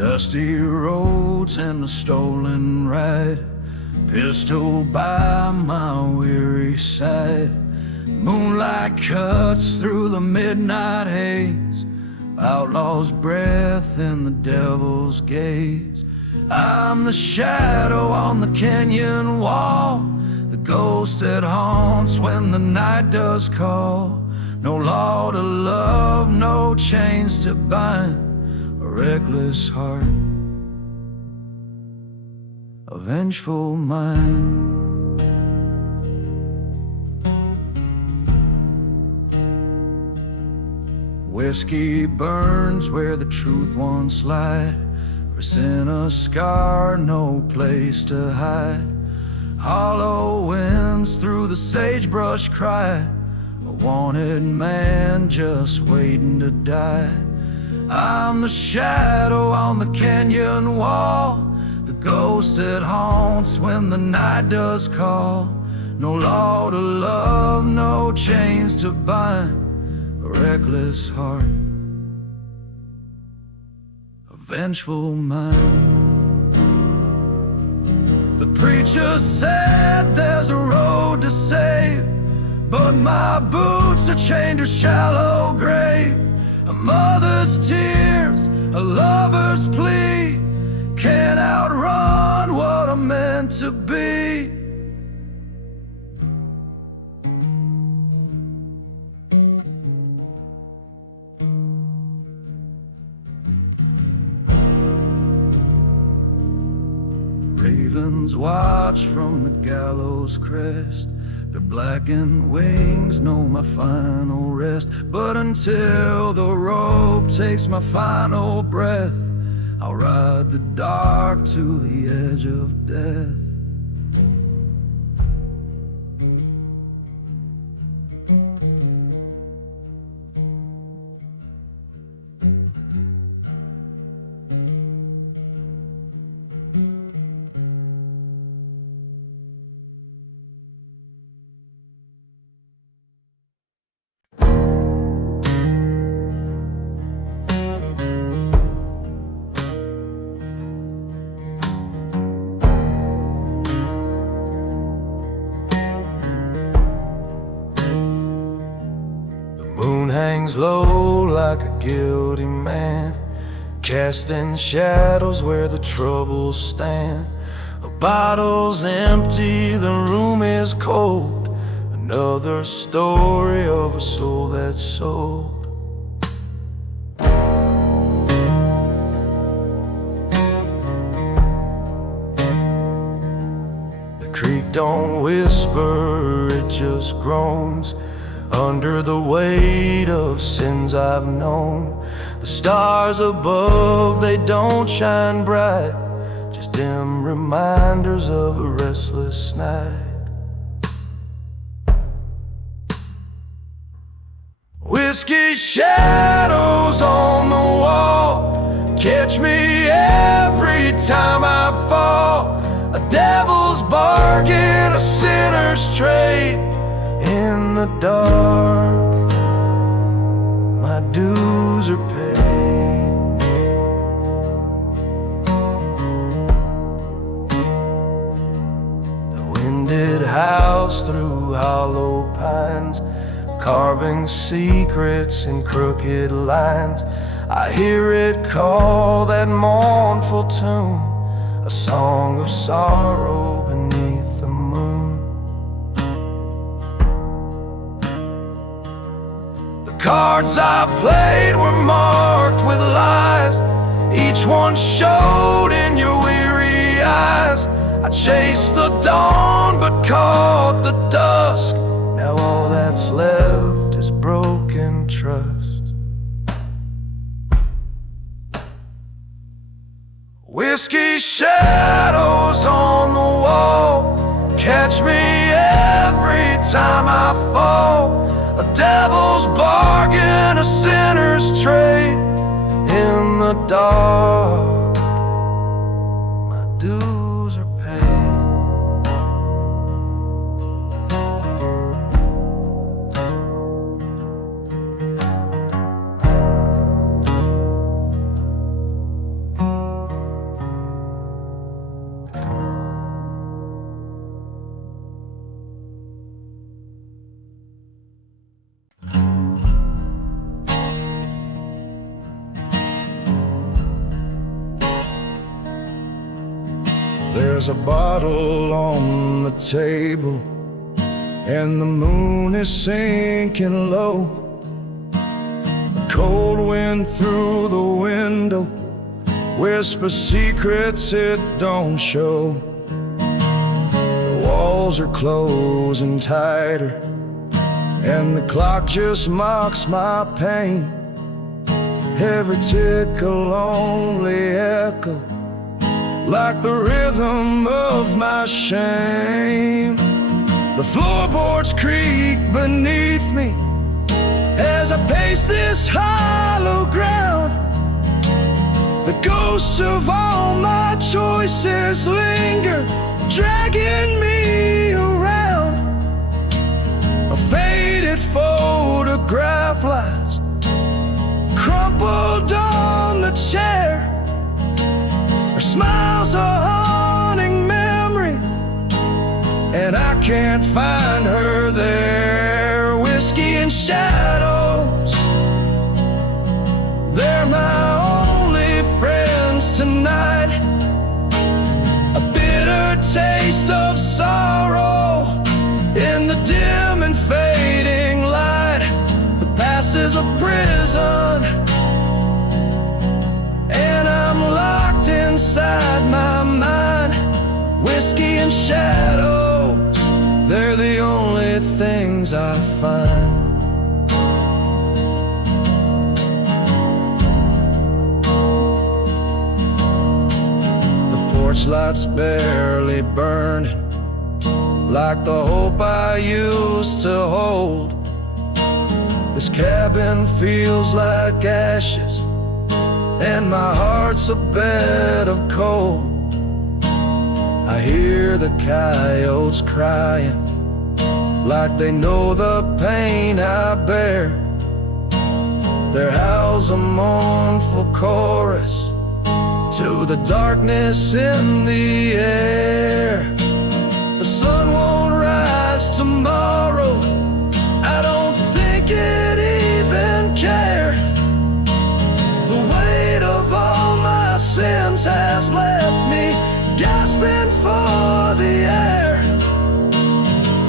Dusty roads and a stolen ride, pistol by my weary side. Moonlight cuts through the midnight haze, outlaw's breath in the devil's gaze. I'm the shadow on the canyon wall, the ghost that haunts when the night does call. No law to love, no chains to bind, a reckless heart, a vengeful mind. Whiskey burns where the truth once lied, in a scar, no place to hide. Hollow winds through the sagebrush cry, a wanted man just waiting to die. I'm the shadow on the canyon wall, the ghost that haunts when the night does call. No law to love, no chains to bind, a reckless heart, vengeful mind. The preacher said there's a road to save, but my boots are chained to shallow grave. A mother's tears, a lover's plea, can't outrun what I'm meant to be. Ravens watch from the gallows crest, their blackened wings know my final rest. But until the rope takes my final breath, I'll ride the dark to the edge of death. Hangs low like a guilty man, casting shadows where the troubles stand. A bottle's empty, the room is cold, another story of a soul that's sold. The creek don't whisper, it just groans under the weight of sins I've known. The stars above, they don't shine bright, just dim reminders of a restless night. Whiskey shadows on the wall catch me every time I fall. A devil's bargain, a sinner's trade. In the dark, my dues are paid. The winded house through hollow pines, carving secrets in crooked lines. I hear it call that mournful tune, a song of sorrow beneath the moon. Cards I played were marked with lies, each one showed in your weary eyes. I chased the dawn but caught the dusk, now all that's left is broken trust. Whiskey shadows on the wall catch me every time I fall. A devil's bargain, a sinner's trade. In the dark, my dues are paid. There's a bottle on the table, and the moon is sinking low. A cold wind through the window whispers secrets it don't show. The walls are closing tighter, and the clock just mocks my pain. Every tick a lonely echo, like the rhythm of my shame. The floorboards creak beneath me as I pace this hollow ground. The ghosts of all my choices linger, dragging me around. A faded photograph lies crumpled on the chair. Her smile's a haunting memory, and I can't find her there. Whiskey and shadows, they're my only friends tonight. A bitter taste of sorrow in the dim and fading light. The past is a prison, and I'm locked inside my mind. Whiskey and shadows, they're the only things I find. The porch light's barely burning, like the hope I used to hold. This cabin feels like ashes, and my heart's a bed of cold. I hear the coyotes crying, like they know the pain I bear. Their howls a mournful chorus to the darkness in the air. The sun won't rise tomorrow, I don't think it even cares. The weight of all my sins has left me gasping for the air.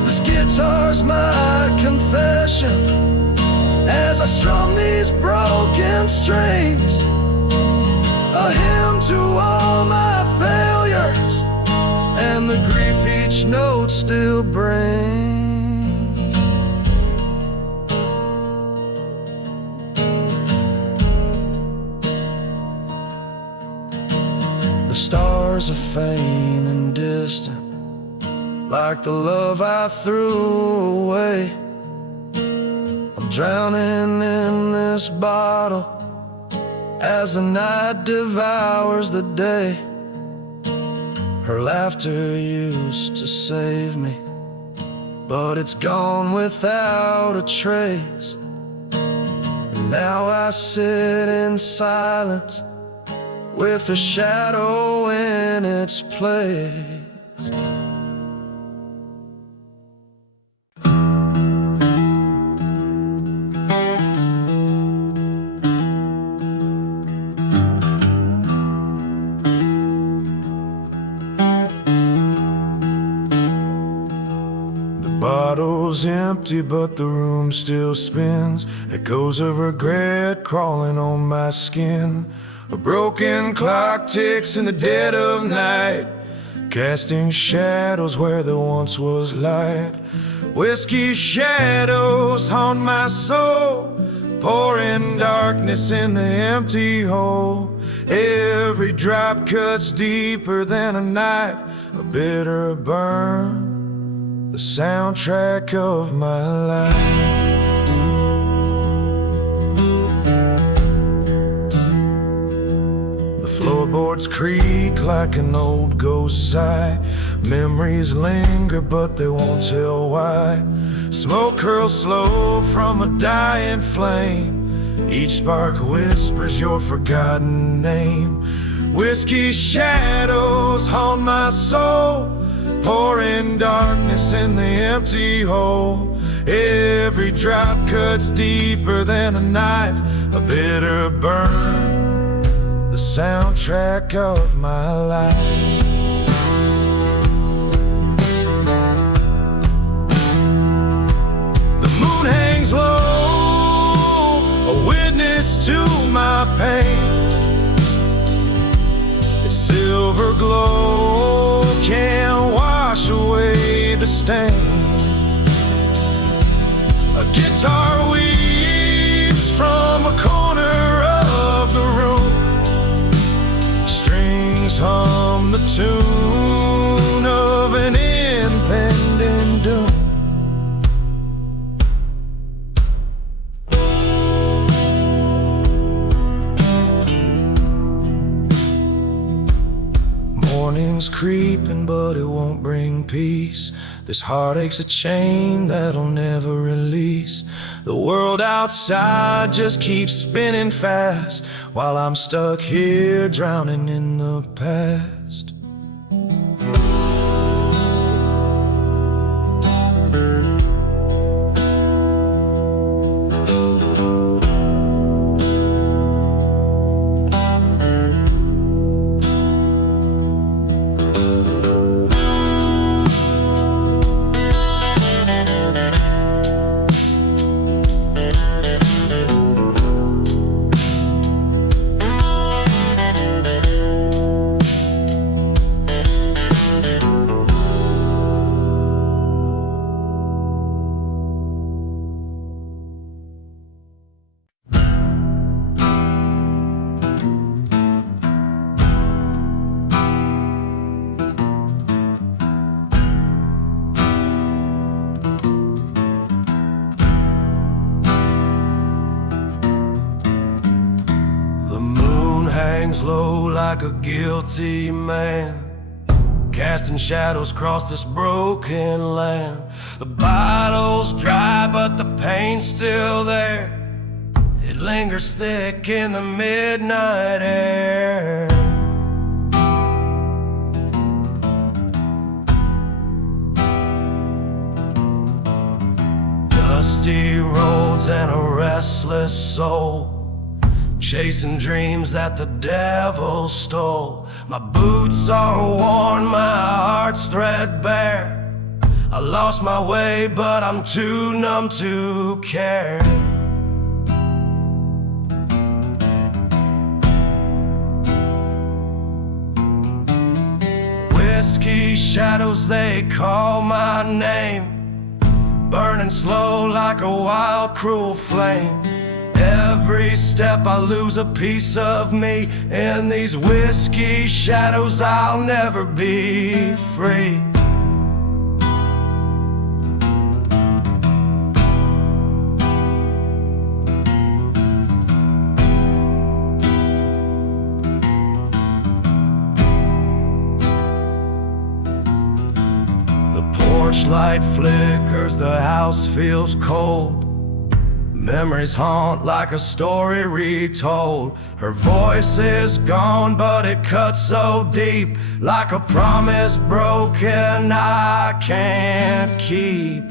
This guitar's my confession as I strum these broken strings, a hymn to all my failures and the grief each note still brings. The stars are faint and distant, like the love I threw away. I'm drowning in this bottle as the night devours the day. Her laughter used to save me, but it's gone without a trace. And now I sit in silence with a shadow in its place. The bottle's empty, but the room still spins. Echoes of regret crawling on my skin. A broken clock ticks in the dead of night, casting shadows where there once was light. Whiskey shadows haunt my soul, pouring darkness in the empty hole. Every drop cuts deeper than a knife, a bitter burn, the soundtrack of my life. Floorboards creak like an old ghost sigh. Memories linger, but they won't tell why. Smoke curls slow from a dying flame. Each spark whispers your forgotten name. Whiskey shadows haunt my soul, pouring darkness in the empty hole. Every drop cuts deeper than a knife, a bitter burn, the soundtrack of my life. paint. Its silver glow can't wash away the stain. A guitar weeps from a corner of the room. Strings hum the tune of an impending doom. Morning's creeping, but it won't bring peace. This heartache's a chain that'll never release. The world outside just keeps spinning fast, while I'm stuck here drowning in the past. Hangs low like a guilty man, casting shadows across this broken land. The bottle's dry, but the pain's still there. It lingers thick in the midnight air. Dusty roads and a restless soul, chasing dreams that the devil stole. My boots are worn, my heart's threadbare. I lost my way, but I'm too numb to care. Whiskey shadows, they call my name, burning slow like a wild, cruel flame. Every step I lose a piece of me. In these whiskey shadows I'll never be free. The porch light flickers, the house feels cold. Memories haunt like a story retold. Her voice is gone, but it cuts so deep, like a promise broken I can't keep.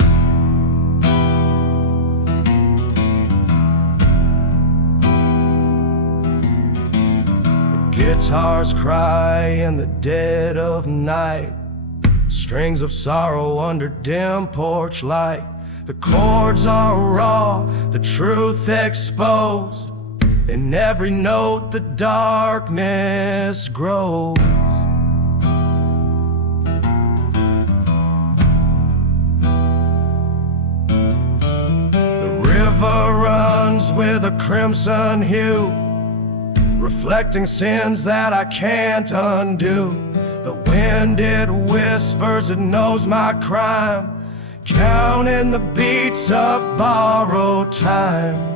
The guitars cry in the dead of night, strings of sorrow under dim porch light. The chords are raw, the truth exposed. In every note the darkness grows. The river runs with a crimson hue, reflecting sins that I can't undo. The wind, it whispers, it knows my crime, counting the beats of borrowed time.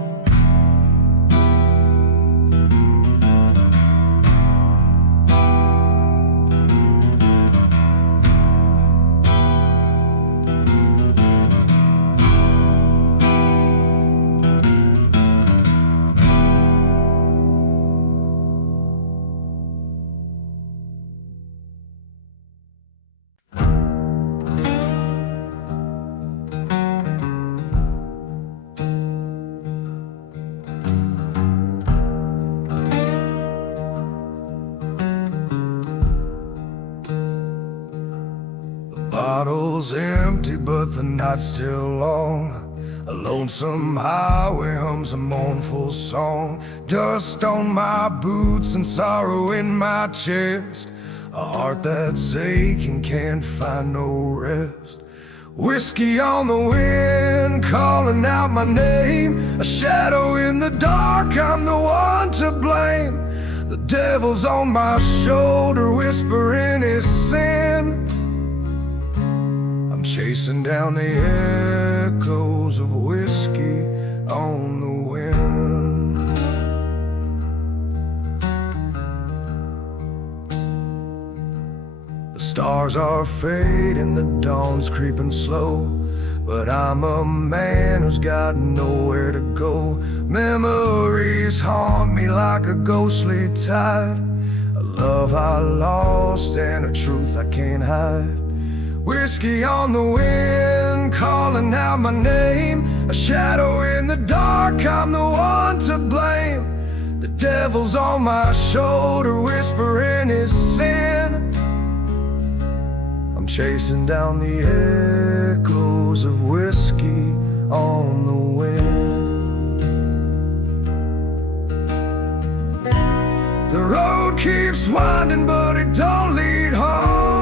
Bottle's empty, but the night's still long. A lonesome highway hums a mournful song. Dust on my boots and sorrow in my chest. A heart that's aching can't find no rest. Whiskey on the wind calling out my name. A shadow in the dark, I'm the one to blame. The devil's on my shoulder whispering his sin. I'm chasing down the echoes of whiskey on the wind. The stars are fading, the dawn's creeping slow, but I'm a man who's got nowhere to go. Memories haunt me like a ghostly tide. A love I lost and a truth I can't hide. Whiskey on the wind calling out my name. A shadow in the dark, I'm the one to blame. The devil's on my shoulder whispering his sin. I'm chasing down the echoes of whiskey on the wind. The road keeps winding but it don't lead home.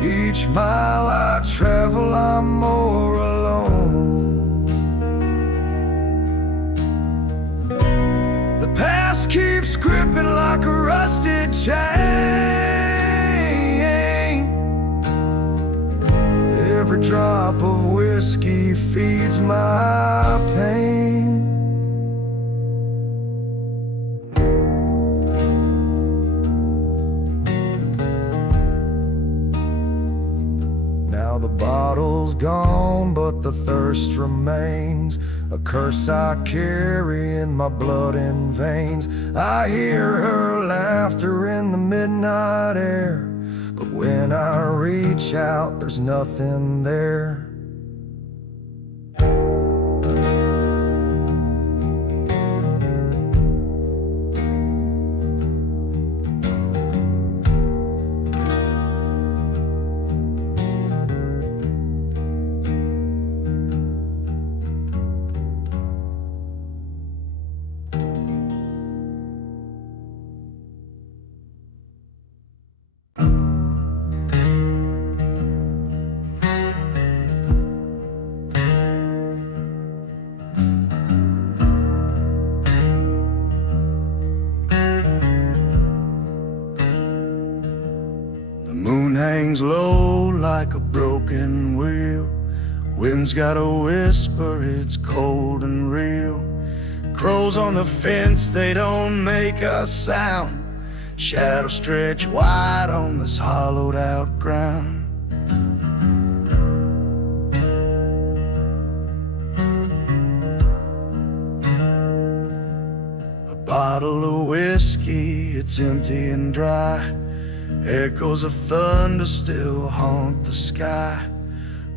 Each mile I travel I'm more alone. The past keeps gripping like a rusted chain. Every drop of whiskey feeds my pain. Now the bottle's gone, but the thirst remains. A curse I carry in my blood and veins. I hear her laughter in the midnight air, but when I reach out, there's nothing there. Hangs low like a broken wheel. Wind's got a whisper, it's cold and real. Crows on the fence, they don't make a sound. Shadows stretch wide on this hollowed out ground. A bottle of whiskey, it's empty and dry. Echoes of thunder still haunt the sky.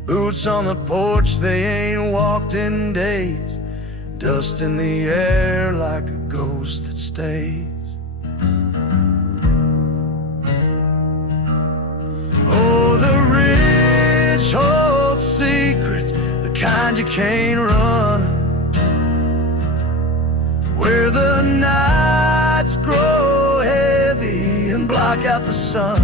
Boots on the porch, they ain't walked in days. Dust in the air like a ghost that stays. Oh, the ridge holds secrets, the kind you can't run. Where the nights grow heavy and block out the sun.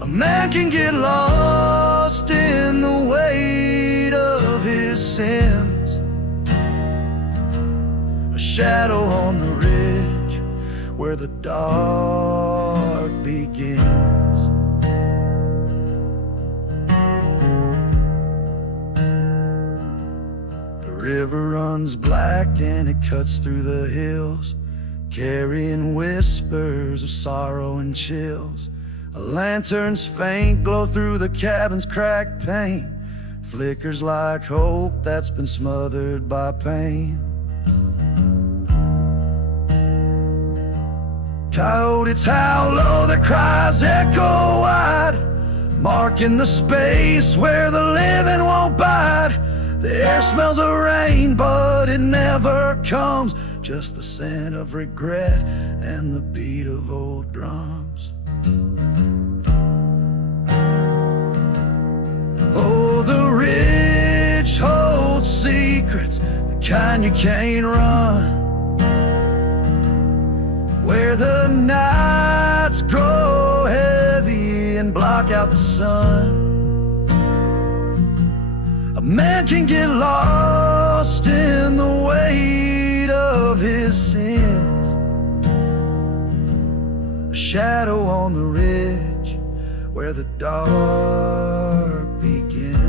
A man can get lost in the weight of his sins. A shadow on the ridge where the dark begins. The river runs black and it cuts through the hills, carrying whispers of sorrow and chills. A lantern's faint glow through the cabin's cracked pane, flickers like hope that's been smothered by pain. Coyotes howl low, their cries echo wide, marking the space where the living won't bide. The air smells of rain, but it never comes, just the scent of regret and the beat of old drums. which holds secrets, the kind you can't run, where the nights grow heavy and block out the sun. A man can get lost in the weight of his sins, a shadow on the ridge where the dark begins.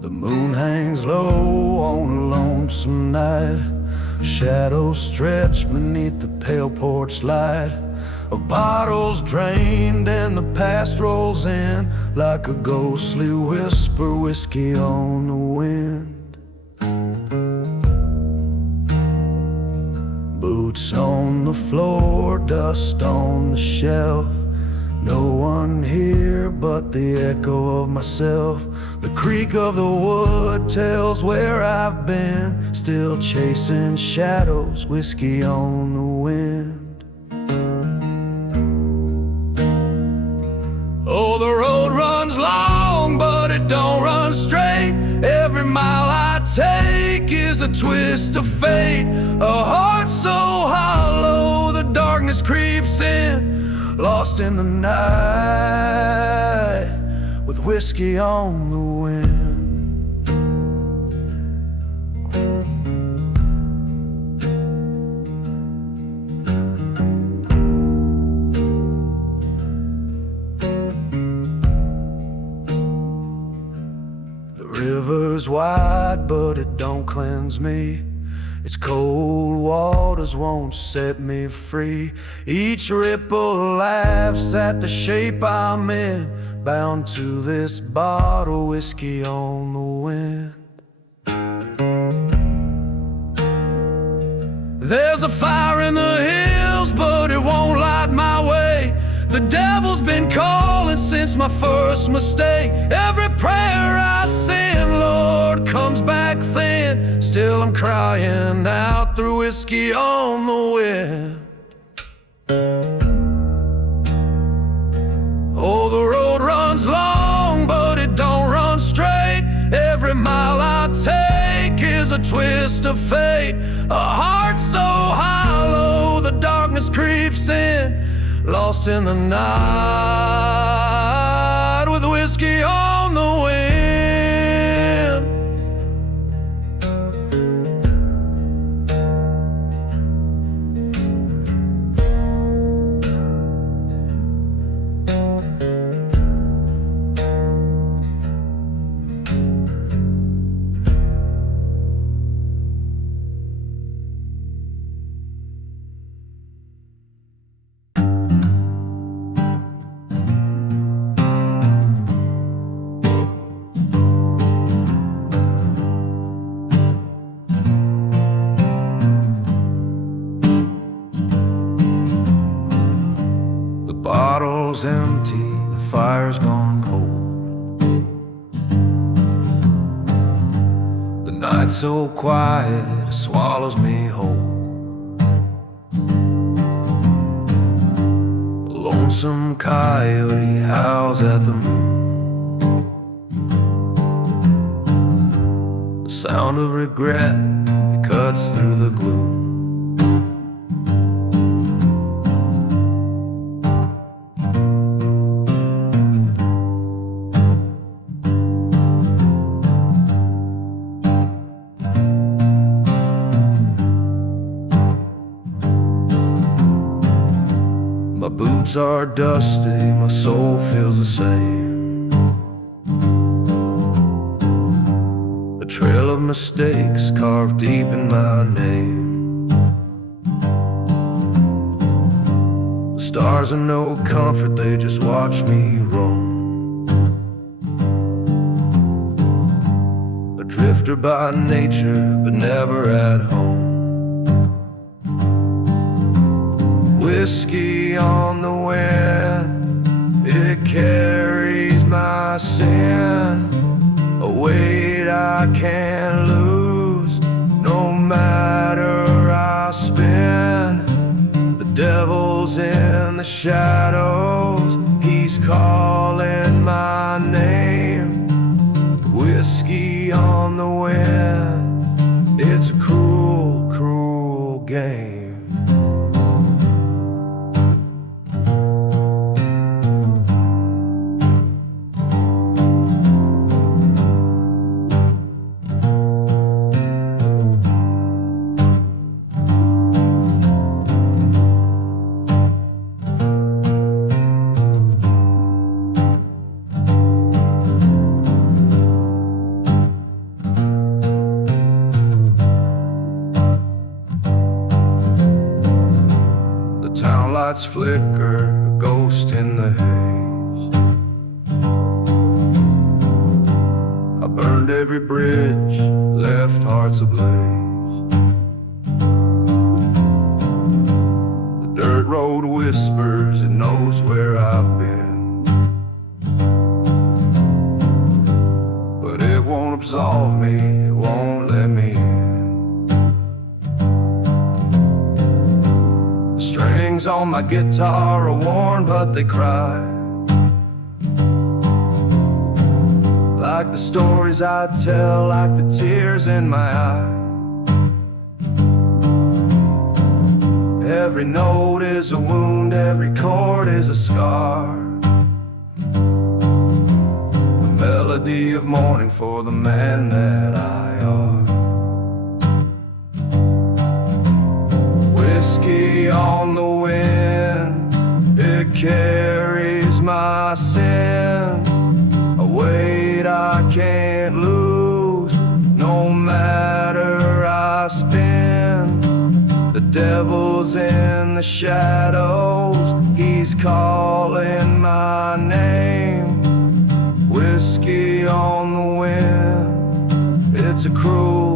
The moon hangs low on a lonesome night, shadows stretch beneath the pale porch light. A bottle's drained and the past rolls in like a ghostly whisper, whiskey on the wind. Boots on the floor, dust on the shelf. No one here but the echo of myself. The creak of the wood tells where I've been, still chasing shadows, whiskey on the wind. Oh, the road runs long, but it don't run straight. Every mile I take is a twist of fate. A heart so hollow, the darkness creeps in, lost in the night, with whiskey on the wind. The river's wide, but it don't cleanse me. Its cold waters won't set me free. Each ripple laughs at the shape I'm in, bound to this bottle, whiskey on the wind. There's a fire in the hills, but it won't light my way. The devil's been calling since my first mistake. Every prayer I send, Lord, comes back thin. Still I'm crying out through whiskey on the wind. Oh, the road runs long, but it don't run straight. Every mile I take is a twist of fate. A heart so hollow, the darkness creeps in, lost in the night, with whiskey on the wind. Bottle's empty, the fire's gone cold. The night's so quiet, it swallows me whole. A lonesome coyote howls at the moon. The sound of regret, it cuts through the gloom. My boots are dusty, my soul feels the same. A trail of mistakes carved deep in my name. The stars are no comfort, they just watch me roam. drifter by nature, but never at home. Whiskey on the wind, it carries my sin, a weight I can't lose, no matter I spin. The devil's in the shadows, he's calling my name. Whiskey on the wind, it's a cruel, cruel game. Lights flicker, a ghost in the haze. I burned every bridge, left hearts ablaze. The dirt road whispers, it knows where I've been, but it won't absolve me, it won't let me in. Strings on my guitar are worn, but they cry like the stories I tell, like the tears in my eye. Every note is a wound, every chord is a scar, a melody of mourning for the man that I are. Whiskey on the wind, it carries my sin, a weight I can't lose, no matter I spin. The devil's in the shadows, he's calling my name. Whiskey on the wind, it's a cruel